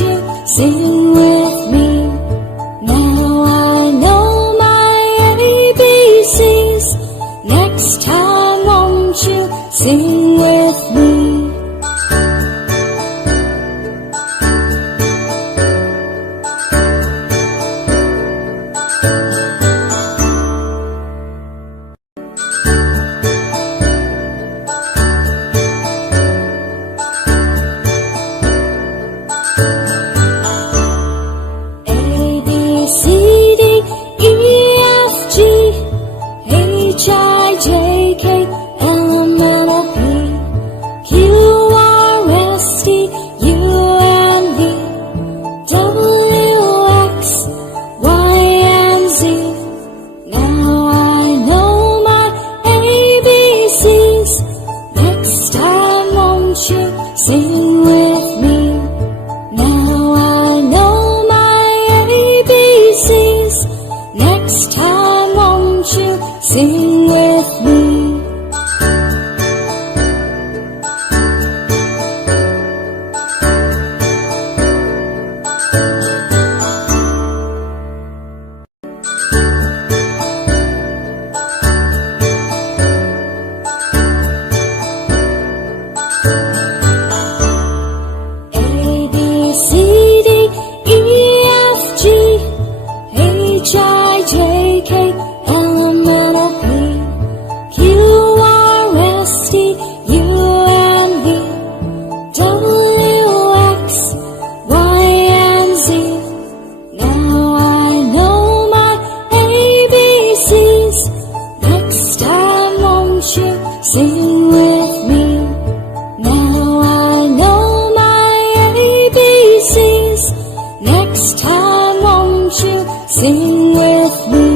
you sing with me? Now I know my ABCs. Next time won't you sing with me? Sing with me. Now I know my ABCs. Next time won't you sing with me? Sing with me. Now I know my ABCs. Next time won't you sing with me?